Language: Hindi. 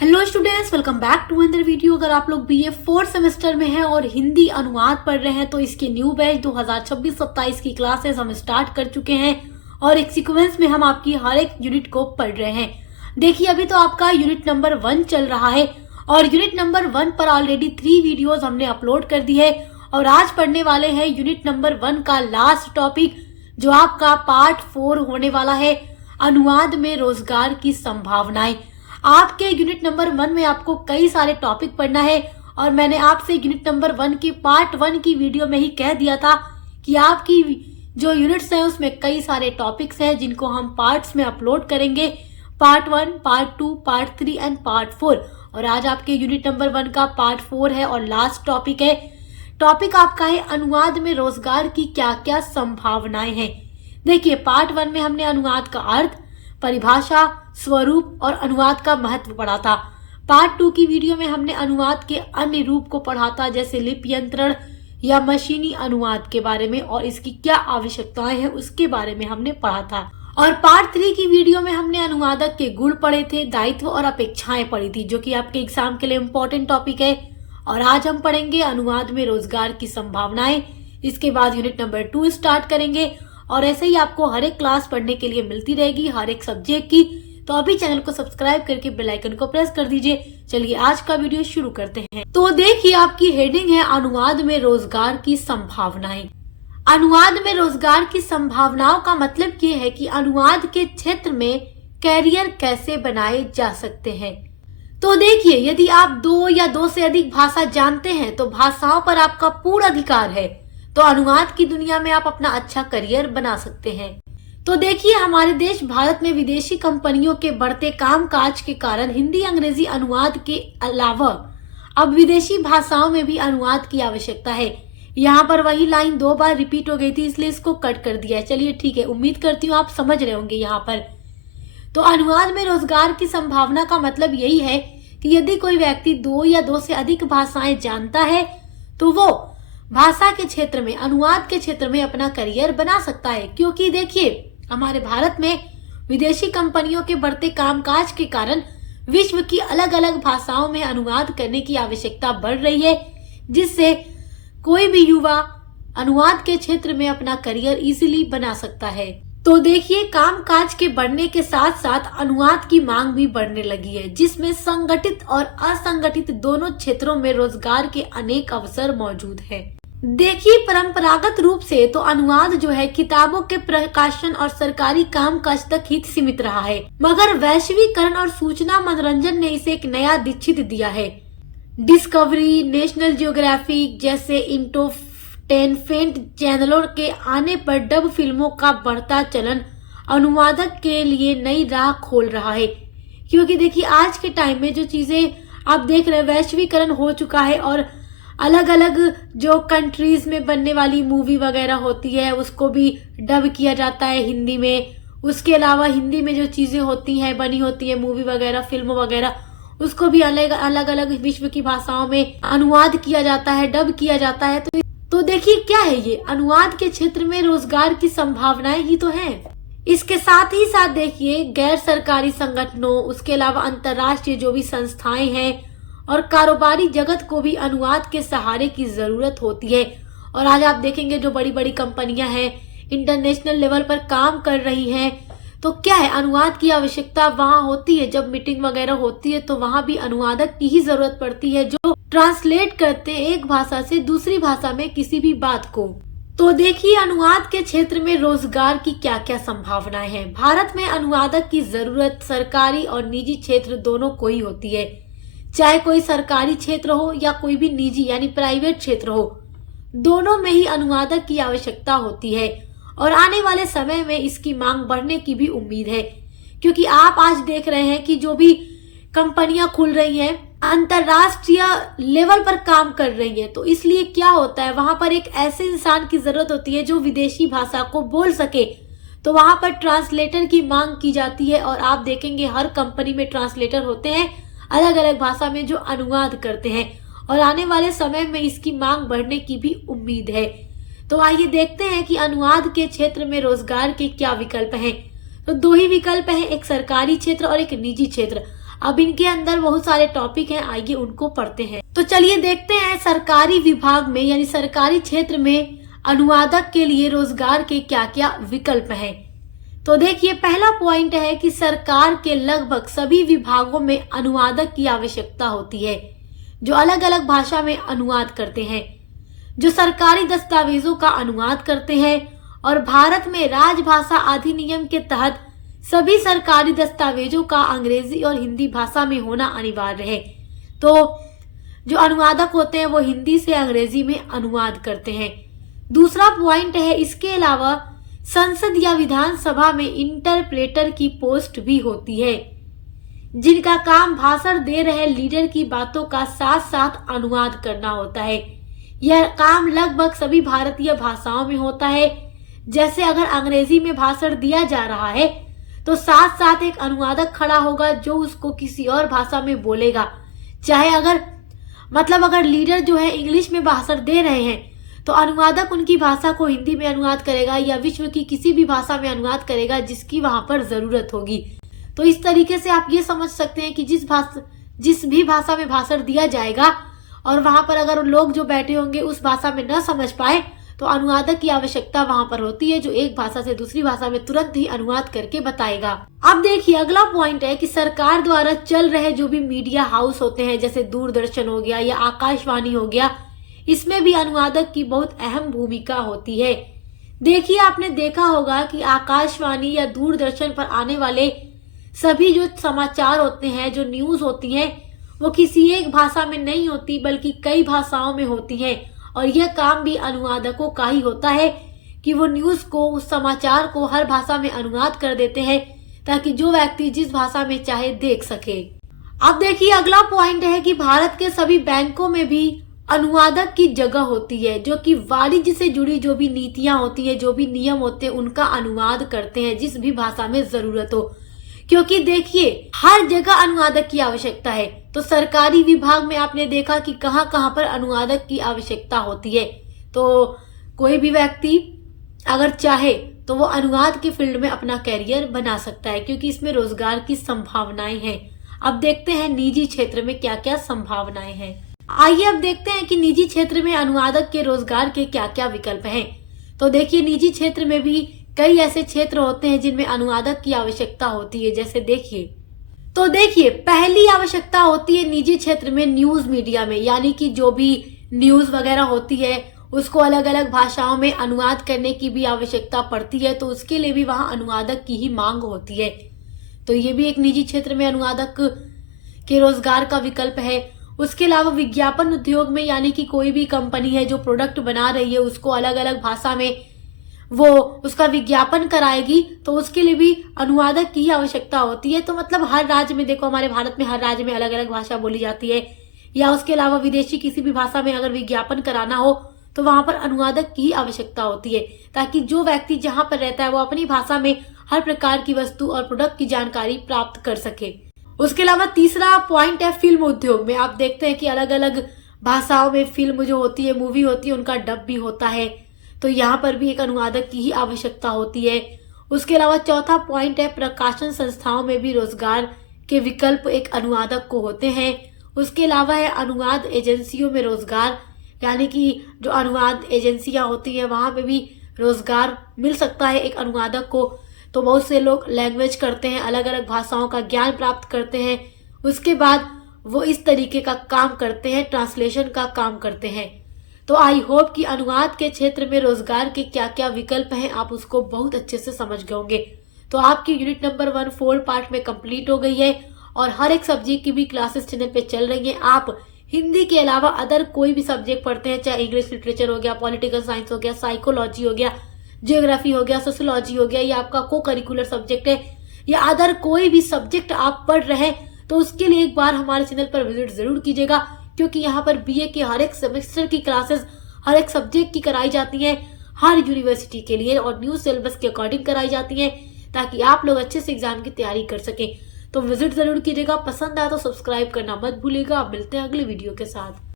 Hello students, welcome back to another video. अगर आप लोग बीए 4th सेमेस्टर में हैं और हिंदी अनुवाद पढ़ रहे हैं तो इसके न्यू बैच 2026-27 की क्लासेस हम स्टार्ट कर चुके हैं और एक सीक्वेंस में हम आपकी हर एक यूनिट को पढ़ रहे हैं। देखिए, अभी तो आपका यूनिट नंबर 1 चल रहा है और यूनिट नंबर 1 पर ऑलरेडी 3 वीडियोज हमने अपलोड कर दी है और आज पढ़ने वाले हैं यूनिट नंबर 1 का लास्ट टॉपिक, जो आपका पार्ट 4 होने वाला है, अनुवाद में रोजगार की संभावनाएं। आपके यूनिट नंबर 1 में आपको कई सारे टॉपिक पढ़ना है और मैंने आपसे यूनिट नंबर 1 की पार्ट 1 की वीडियो में ही कह दिया था कि आपकी जो यूनिट्स हैं उसमें कई सारे टॉपिक्स हैं जिनको हम पार्ट्स में अपलोड करेंगे, part 1, part 2, part 3 and part 4। और आज आपके यूनिट नंबर 1 का पार्ट 4 है और लास्ट टॉपिक है। टॉपिक आपका है अनुवाद में रोजगार की क्या क्या संभावनाएं हैं। देखिए, पार्ट 1 में हमने अनुवाद का अर्थ, परिभाषा, स्वरूप और अनुवाद का महत्व पढ़ा था। पार्ट 2 की वीडियो में हमने अनुवाद के अन्य रूप को पढ़ा था, जैसे लिपि यंत्रण या मशीनी अनुवाद के बारे में और इसकी क्या आवश्यकताएं हैं उसके बारे में हमने पढ़ा था। और पार्ट 3 की वीडियो में हमने अनुवादक के गुण पढ़े थे, दायित्व और अपेक्षाएं पढ़ी थी, जो कि आपके एग्जाम के लिए इम्पोर्टेंट टॉपिक है। और आज हम पढ़ेंगे अनुवाद में रोजगार की संभावनाएं। इसके बाद यूनिट नंबर 2 स्टार्ट करेंगे और ऐसे ही आपको हर एक क्लास पढ़ने के लिए मिलती रहेगी, हर एक सब्जेक्ट की। तो अभी चैनल को सब्सक्राइब करके बेल आइकन को प्रेस कर दीजिए। चलिए आज का वीडियो शुरू करते हैं। तो देखिए, आपकी हेडिंग है अनुवाद में रोजगार की संभावनाएं। अनुवाद में रोजगार की संभावनाओं का मतलब ये है कि अनुवाद के क्षेत्र में कैरियर कैसे बनाए जा सकते हैं। तो देखिए, यदि आप 2 या 2 से अधिक भाषा जानते हैं तो भाषाओं पर आपका पूर्ण अधिकार है, तो अनुवाद की दुनिया में आप अपना अच्छा करियर बना सकते हैं। तो देखिए, हमारे देश भारत में विदेशी कंपनियों के बढ़ते कामकाज के कारण हिंदी अंग्रेजी अनुवाद के अलावा अब विदेशी भाषाओं में भी अनुवाद की आवश्यकता है। यहाँ पर वही लाइन 2 बार रिपीट हो गई थी, इसलिए इसको कट कर दिया है। चलिए ठीक है, उम्मीद करती हूँ आप समझ रहे होंगे। यहाँ पर तो अनुवाद में रोजगार की संभावना का मतलब यही है कि यदि कोई व्यक्ति 2 या 2 से अधिक भाषाएं जानता है तो वो भाषा के क्षेत्र में, अनुवाद के क्षेत्र में अपना करियर बना सकता है। क्योंकि देखिए, हमारे भारत में विदेशी कंपनियों के बढ़ते कामकाज के कारण विश्व की अलग अलग भाषाओं में अनुवाद करने की आवश्यकता बढ़ रही है, जिससे कोई भी युवा अनुवाद के क्षेत्र में अपना करियर इजीली बना सकता है। तो देखिए, कामकाज के बढ़ने के साथ साथ अनुवाद की मांग भी बढ़ने लगी है, जिसमें संगठित और असंगठित दोनों क्षेत्रों में रोजगार के अनेक अवसर मौजूद है। देखिए, परंपरागत रूप से तो अनुवाद जो है किताबों के प्रकाशन और सरकारी कामकाज तक ही सीमित रहा है, मगर वैश्वीकरण और सूचना मनोरंजन ने इसे एक नया दीक्षित दिया है। डिस्कवरी, नेशनल ज्योग्राफिक जैसे इंटरटेनमेंट चैनलों के आने पर डब फिल्मों का बढ़ता चलन अनुवादक के लिए नई राह खोल रहा है। क्योंकि देखिए, आज के टाइम में जो चीजें आप देख रहे हैं, वैश्वीकरण हो चुका है और अलग अलग जो कंट्रीज में बनने वाली मूवी वगैरह होती है उसको भी डब किया जाता है हिंदी में। उसके अलावा हिंदी में जो चीजें होती हैं, बनी होती है मूवी वगैरह, फिल्म वगैरह, उसको भी अलग अलग विश्व की भाषाओं में अनुवाद किया जाता है, डब किया जाता है। तो देखिए, क्या है ये, अनुवाद के क्षेत्र में रोजगार की संभावनाएं ही तो हैं। इसके साथ ही साथ देखिए, गैर सरकारी संगठनों, उसके अलावा अंतर्राष्ट्रीय जो भी संस्थाएं हैं और कारोबारी जगत को भी अनुवाद के सहारे की जरूरत होती है। और आज आप देखेंगे जो बड़ी बड़ी कंपनियां हैं इंटरनेशनल लेवल पर काम कर रही हैं, तो क्या है, अनुवाद की आवश्यकता वहां होती है। जब मीटिंग वगैरह होती है तो वहां भी अनुवादक की ही जरूरत पड़ती है, जो ट्रांसलेट करते हैं एक भाषा से दूसरी भाषा में किसी भी बात को। तो देखिए, अनुवाद के क्षेत्र में रोजगार की क्या क्या संभावनाएं हैं। भारत में अनुवादक की जरूरत सरकारी और निजी क्षेत्र दोनों को ही होती है, चाहे कोई सरकारी क्षेत्र हो या कोई भी निजी यानी प्राइवेट क्षेत्र हो, दोनों में ही अनुवादक की आवश्यकता होती है। और आने वाले समय में इसकी मांग बढ़ने की भी उम्मीद है, क्योंकि आप आज देख रहे हैं कि जो भी कंपनियां खुल रही हैं अंतरराष्ट्रीय लेवल पर काम कर रही हैं। तो इसलिए क्या होता है, वहां पर एक ऐसे इंसान की जरूरत होती है जो विदेशी भाषा को बोल सके, तो वहां पर ट्रांसलेटर की मांग की जाती है। और आप देखेंगे हर कंपनी में ट्रांसलेटर होते हैं अलग अलग भाषा में जो अनुवाद करते हैं, और आने वाले समय में इसकी मांग बढ़ने की भी उम्मीद है। तो आइए देखते हैं कि अनुवाद के क्षेत्र में रोजगार के क्या विकल्प हैं। तो 2 ही विकल्प हैं, एक सरकारी क्षेत्र और एक निजी क्षेत्र। अब इनके अंदर बहुत सारे टॉपिक हैं, आइए उनको पढ़ते हैं। तो चलिए देखते हैं सरकारी विभाग में यानी सरकारी क्षेत्र में अनुवादक के लिए रोजगार के क्या क्या विकल्प हैं। तो देखिए पहला पॉइंट है कि सरकार के लगभग सभी विभागों में अनुवादक की आवश्यकता होती है जो अलग अलग भाषा में अनुवाद करते हैं, जो सरकारी दस्तावेजों का अनुवाद करते हैं और भारत में राजभाषा अधिनियम के तहत सभी सरकारी दस्तावेजों का अंग्रेजी और हिंदी भाषा में होना अनिवार्य है। तो जो अनुवादक होते हैं वो हिंदी से अंग्रेजी में अनुवाद करते हैं। दूसरा पॉइंट है इसके अलावा संसद या विधानसभा में इंटरप्रेटर की पोस्ट भी होती है जिनका काम भाषण दे रहे लीडर की बातों का साथ साथ अनुवाद करना होता है। यह काम लगभग सभी भारतीय भाषाओं में होता है। जैसे अगर अंग्रेजी में भाषण दिया जा रहा है तो साथ साथ एक अनुवादक खड़ा होगा जो उसको किसी और भाषा में बोलेगा। चाहे अगर लीडर जो है इंग्लिश में भाषण दे रहे हैं तो अनुवादक उनकी भाषा को हिंदी में अनुवाद करेगा या विश्व की किसी भी भाषा में अनुवाद करेगा जिसकी वहां पर जरूरत होगी। तो इस तरीके से आप ये समझ सकते हैं कि जिस भी भाषा में भाषण दिया जाएगा और वहां पर अगर लोग जो बैठे होंगे उस भाषा में न समझ पाए तो अनुवादक की आवश्यकता वहां पर होती है जो एक भाषा से दूसरी भाषा में तुरंत ही अनुवाद करके बताएगा। अब देखिए अगला पॉइंट है कि सरकार द्वारा चल रहे जो भी मीडिया हाउस होते हैं जैसे दूरदर्शन हो गया या आकाशवाणी हो गया, इसमें भी अनुवादक की बहुत अहम भूमिका होती है। देखिए आपने देखा होगा कि आकाशवाणी या दूरदर्शन पर आने वाले सभी जो समाचार होते हैं, जो न्यूज होती है, वो किसी एक भाषा में नहीं होती बल्कि कई भाषाओं में होती है और यह काम भी अनुवादकों का ही होता है कि वो न्यूज को, उस समाचार को हर भाषा में अनुवाद कर देते हैं ताकि जो व्यक्ति जिस भाषा में चाहे देख सके। अब देखिए अगला पॉइंट है कि भारत के सभी बैंकों में भी अनुवादक की जगह होती है जो कि वाणिज्य से जुड़ी जो भी नीतियां होती है, जो भी नियम होते हैं उनका अनुवाद करते हैं जिस भी भाषा में जरूरत हो। क्योंकि देखिए हर जगह अनुवादक की आवश्यकता है। तो सरकारी विभाग में आपने देखा कि कहां कहां पर अनुवादक की आवश्यकता होती है। तो कोई भी व्यक्ति अगर चाहे तो वो अनुवाद के फील्ड में अपना कैरियर बना सकता है क्योंकि इसमें रोजगार की संभावनाएं हैं। अब देखते हैं निजी क्षेत्र में क्या क्या संभावनाएं हैं। आइए अब देखते हैं कि निजी क्षेत्र में अनुवादक के रोजगार के क्या क्या विकल्प हैं। तो देखिए निजी क्षेत्र में भी कई ऐसे क्षेत्र होते हैं जिनमें अनुवादक की आवश्यकता होती है। जैसे देखिए पहली आवश्यकता होती है निजी क्षेत्र में न्यूज मीडिया में, यानी कि जो भी न्यूज वगैरह होती है उसको अलग अलग भाषाओं में अनुवाद करने की भी आवश्यकता पड़ती है। तो उसके लिए भी वहां अनुवादक की ही मांग होती है। तो ये भी एक निजी क्षेत्र में अनुवादक के रोजगार का विकल्प है। उसके अलावा विज्ञापन उद्योग में, यानी कि कोई भी कंपनी है जो प्रोडक्ट बना रही है उसको अलग अलग भाषा में वो उसका विज्ञापन कराएगी तो उसके लिए भी अनुवादक की ही आवश्यकता होती है। तो मतलब हर राज्य में देखो, हमारे भारत में हर राज्य में अलग अलग भाषा बोली जाती है। या उसके अलावा विदेशी किसी भी भाषा में अगर विज्ञापन कराना हो तो वहां पर अनुवादक की ही आवश्यकता होती है ताकि जो व्यक्ति जहां पर रहता है वो अपनी भाषा में हर प्रकार की वस्तु और प्रोडक्ट की जानकारी प्राप्त कर सके। उसके अलावा तीसरा पॉइंट है फिल्म उद्योग में। आप देखते हैं कि अलग अलग भाषाओं में फिल्म जो होती है, मूवी होती है, उनका डब भी होता है। तो यहाँ पर भी एक अनुवादक की ही आवश्यकता होती है। उसके अलावा चौथा पॉइंट है प्रकाशन संस्थाओं में भी रोजगार के विकल्प एक अनुवादक को होते हैं। उसके अलावा है अनुवाद एजेंसियों में रोजगार, यानी कि जो अनुवाद एजेंसियां होती हैं वहां पे भी रोजगार मिल सकता है एक अनुवादक को। तो बहुत से लोग लैंग्वेज करते हैं, अलग अलग भाषाओं का ज्ञान प्राप्त करते हैं, उसके बाद वो इस तरीके का काम करते हैं, ट्रांसलेशन का काम करते हैं। तो आई होप कि अनुवाद के क्षेत्र में रोजगार के क्या क्या विकल्प हैं आप उसको बहुत अच्छे से समझ गए होंगे। तो आपकी यूनिट नंबर 1 4 पार्ट में कंप्लीट हो गई है और हर एक सब्जेक्ट की भी क्लासेस चैनल पे चल रही हैं। आप हिंदी के अलावा अदर कोई भी सब्जेक्ट पढ़ते हैं, चाहे इंग्लिश लिटरेचर हो गया, पॉलिटिकल साइंस हो गया, साइकोलॉजी हो गया, जियोग्राफी हो गया, सोशियोलॉजी हो गया, या आपका को करिकुलर सब्जेक्ट है या अदर कोई भी सब्जेक्ट आप पढ़ रहे हैं, तो उसके लिए एक बार हमारे चैनल पर विजिट जरूर कीजिएगा, क्योंकि यहाँ पर बीए के हर एक सेमेस्टर की क्लासेस हर एक सब्जेक्ट की कराई जाती हैं हर यूनिवर्सिटी के लिए और न्यू सिलेबस के अकॉर्डिंग कराई जाती हैं, ताकि आप लोग अच्छे से एग्जाम की तैयारी कर सकें। तो विजिट जरूर कीजिएगा। पसंद आया तो सब्सक्राइब करना मत भूलिएगा। मिलते हैं अगले वीडियो के साथ।